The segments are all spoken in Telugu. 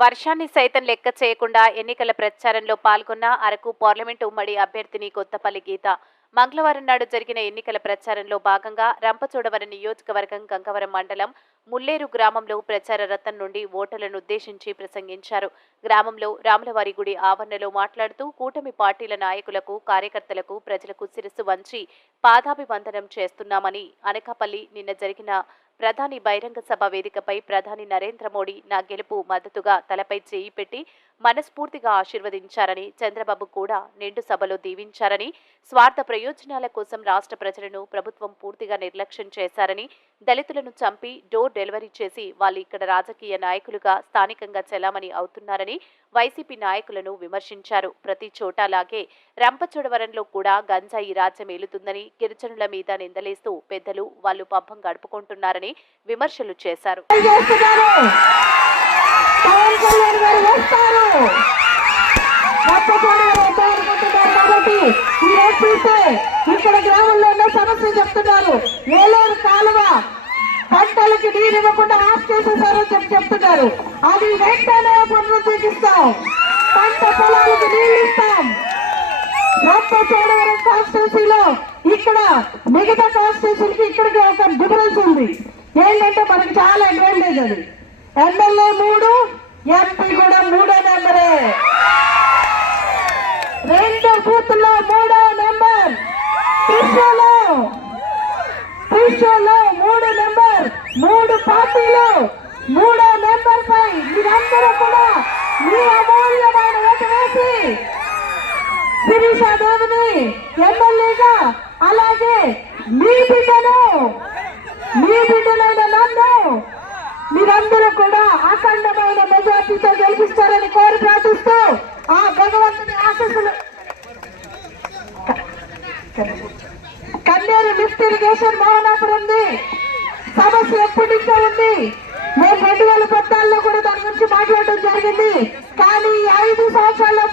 వర్షాన్ని సైతం లెక్క చేయకుండా ఎన్నికల ప్రచారంలో పాల్గొన్న అరకు పార్లమెంటు ఉమ్మడి అభ్యర్థిని కొత్తపల్లి గీత. మంగళవారం నాడు జరిగిన ఎన్నికల ప్రచారంలో భాగంగా రంపచోడవరం నియోజకవర్గం గంగవరం మండలం ముల్లేరు గ్రామంలో ప్రచార రథం నుండి ఓటర్లను ఉద్దేశించి ప్రసంగించారు. గ్రామంలో రాములవారి గుడి ఆవరణలో మాట్లాడుతూ కూటమి పార్టీల నాయకులకు కార్యకర్తలకు ప్రజలకు శిరస్సు వంచి పాదాభివందనం చేస్తున్నామని అనకాపల్లి నిన్న జరిగిన ప్రధాని బహిరంగ సభ వేదికపై ప్రధాని నరేంద్ర మోడీ నా గెలుపు మద్దతుగా తలపై చేయి పెట్టి మనస్ఫూర్తిగా ఆశీర్వదించారని చంద్రబాబు కూడా నిండు సభలో దీవించారని స్వార్థ ప్రయోజనాల కోసం రాష్ట్ర ప్రజలను ప్రభుత్వం పూర్తిగా నిర్లక్ష్యం చేశారని దళితులను చంపి డోర్ డెలివరీ చేసి వాళ్ళు ఇక్కడ రాజకీయ నాయకులుగా స్థానికంగా చెలామణి అవుతున్నారని వైసీపీ నాయకులను విమర్శించారు. ప్రతి చోటలాగే రంపచోడవరంలో కూడా గంజాయి రాజ్యం ఏలుతుందని గిరిజనుల మీద నిందలేస్తూ పెద్దలు వాళ్ళు పబ్బం గడుపుకుంటున్నారని విమర్శలు చేశారు చేస్తున్నారు పవన్ కళ్యాణ్ గారు వస్తారు తప్పకుండా వద్దాం అనుకుంటున్నారు కాబట్టి ఈ రోజు చూస్తే ఇక్కడ గ్రామంలో ఉన్న సమస్య చెప్తున్నారు ఏలేరు కాలువ పంటలకి ఇవ్వకుండా ఆఫ్ చేసేసారని చెప్పి చెప్తున్నారు. అది వెంటనే పునరుద్ధరిస్తాం పంట పొలాలకు నీళ్ళు ఇస్తాం. రొప్ప చోడవరం కాన్స్టిట్యూన్సీలో ఇక్కడ మిగతా కాన్స్టిట్యూన్సీలకి ఇక్కడికి ఒక డిఫరెన్స్ ఉంది. ఏంటంటే మనకి చాలా అడ్వాంటేజ్ అది. ఎమ్మెల్యే మూడు ఎంపీ కూడా మూడో నెంబరే రెండు బూత్లో మూడో నెంబర్ త్రిశూలో త్రిశూలో మూడు నెంబర్ మూడు పార్టీలో మూడో నెంబర్ పై మీరందరూ కూడా మీ అమూల్యమైన ఓటు వేసి శిరీష దేవిని ఎమ్మెల్యేగా అలాగే మీ బిడ్డను మీ బిడ్డలైన నన్ను మీరందరూ కూడా అఖండమైన మెజార్టీతో గెలిపిస్తారని కోరి ప్రార్థిస్తూ ఆ భగవంతుని ఆశస్సులు కన్నేరు లిఫ్ట్ ఇరిగేషన్ మోహనాపురం సమస్య ఎప్పటి నుంచో ఉంది. మేము రెండు వేల పద్నాలుగులో కూడా దాని గురించి మాట్లాడడం జరిగింది. కానీ ఐదు సంవత్సరాల్లో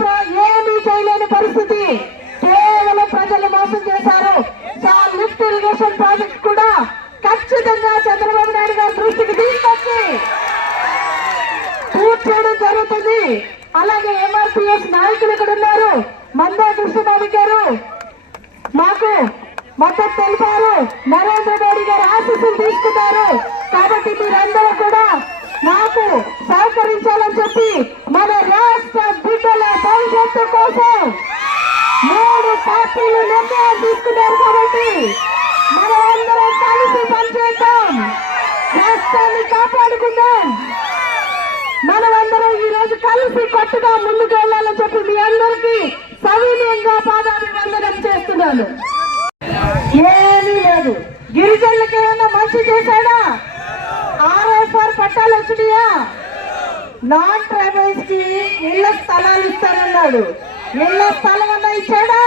ఏమీ చేయలేని పరిస్థితి. కేవలం ప్రజలు మోసం చేశారు. లిఫ్ట్ ఇరిగేషన్ ప్రాజెక్ట్ కూడా ఖచ్చితంగా చంద్రబాబు నాయుడు గారి దృష్టికి తీసుకొచ్చి పూర్తి చేయడం జరుగుతుంది. అలాగే ఎంఆర్పిఎస్ నాయకులు ఇక్కడ ఉన్నారు. మందా కృష్ణబాబు గారు మాకు మద్దతు తెలిపారు నరేంద్ర మోడీ గారు ఆశీస్సులు తీసుకున్నారు. కాబట్టి మీరందరూ కూడా నాకు సహకరించాలని చెప్పి మన రాష్ట్ర బిడ్డల భవిష్యత్తు కోసం మూడు పార్టీలు నిర్ణయం తీసుకున్నారు కాబట్టి మనం అందరం కలిసి పనిచేద్దాం. రాష్ట్రాన్ని కాపాడుకుందాం. మనమందరం ఈ రోజు కలిసి కొత్తగా ముందుకు వెళ్ళాలని చెప్పి మీ అందరికీ సవినీయంగా పాదాభివందనం చేస్తున్నాను. ఏమీ లేదు. గిరిజనులకి ఏమైనా మంచి చేశాడా? ఆర్ఎఫ్ఆర్ పట్టాలు వచ్చినాయా? నాన్ ట్రైబల్స్కి ఇళ్ళ స్థలాలు ఇస్తానన్నాడు. ఇళ్ళ స్థలం అన్నా ఇచ్చాడా?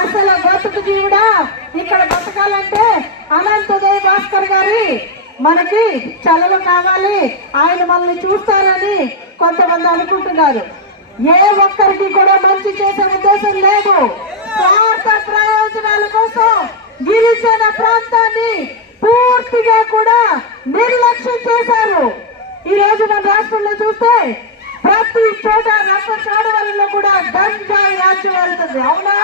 అసలు బతుకు జీవుడా? ఇక్కడ బతకాలంటే అనంతోదయ భాస్కర్ గారి మనకి చలవ కావాలి. ఆయన మనల్ని చూస్తారని కొంతమంది అనుకుంటున్నారు. ఏ ఒక్కరికి కూడా మంచి చేసే ఉద్దేశం లేదు. స్వార్థ ప్రయోజనాల కోసం గిరిజన ప్రాంతాన్ని పూర్తిగా కూడా నిర్లక్ష్యం చేశారు. ఈ రోజు మన రాష్ట్రంలో చూస్తే ప్రతి చోట రంప కూడా గంజాయి రాజ్యం వెళ్తుంది అవునా?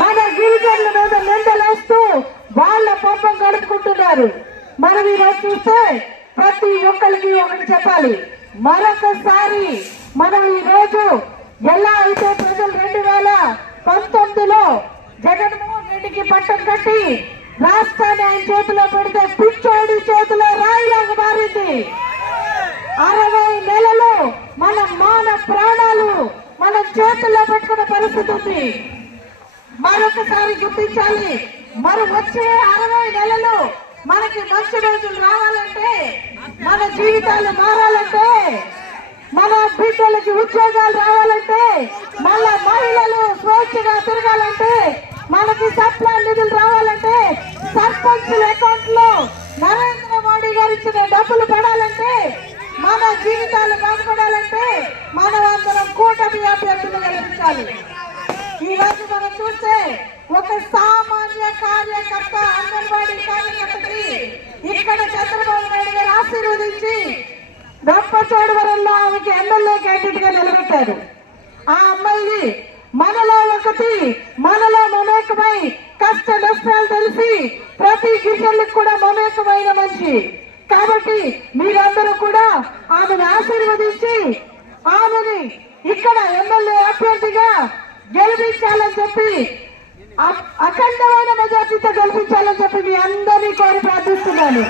మన గిరిజనుల మీద నిందలేస్తూ వాళ్ళ పాపం గడుపుకుంటున్నారు. మనం ఈరోజు చూస్తే ప్రతి ఒక్కరికి ఒకటి చెప్పాలి. మరొకసారి మనం ఈ రోజు ఎలా అయితే ప్రజలు రెండు వేల పంతొమ్మిదిలో జగన్మోహన్ రెడ్డికి పట్టం కట్టి రాష్ట్రాన్ని ఆయన చేతిలో పెడితే పిచ్చోడి చేతిలో రాయిలాగా మారింది. అరవై నెలలు మన మాన ప్రాణాలు మన చేతుల్లో పెట్టుకున్న పరిస్థితి ఉంది. మరొకసారి గుర్తించాలి. మరి వచ్చే అరవై నెలలు మనకి మంచి రోజులు రావాలంటే మన జీవితాలు మారాలంటే మన బిడ్డలకి ఉద్యోగాలు రావాలంటే మళ్ళా మహిళలు మనకి సప్లా నిధులు రావాలంటే సర్పంచుల అకౌంట్లో నరేంద్ర మోడీ గారు ఇచ్చిన డబ్బులు పడాలంటే మన జీవితాలు బాగుపడాలంటే మనం అందరం కూటమి అభ్యర్థులు కల్పించాలి ఈ రోజు మనం చూస్తే ఒక సామాన్య కార్యకర్త అంగన్వాడీ కార్యకర్తకి ఇక్కడ చంద్రబాబు నాయుడు గారు ఆశీర్వదించి రంపచోడవరంలో ఆమెకి ఎమ్మెల్యే క్యాండిడేట్గా నిలబెట్టారు. ఆ అమ్మాయి మనలో ఒకటి మనలో మమేకమై కష్ట నష్టాలు తెలిసి ప్రతి గిరిజనులకు కూడా మమేకమైన మనిషి. కాబట్టి మీరందరూ కూడా ఆమెను ఆశీర్వదించి ఆమెని ఇక్కడ ఎమ్మెల్యే అభ్యర్థిగా గెలిపించాలని చెప్పి అఖండమైన మెజార్టీతో గెలిపించాలని చెప్పి మీ అందరినీ కోరి ప్రార్థిస్తున్నాను.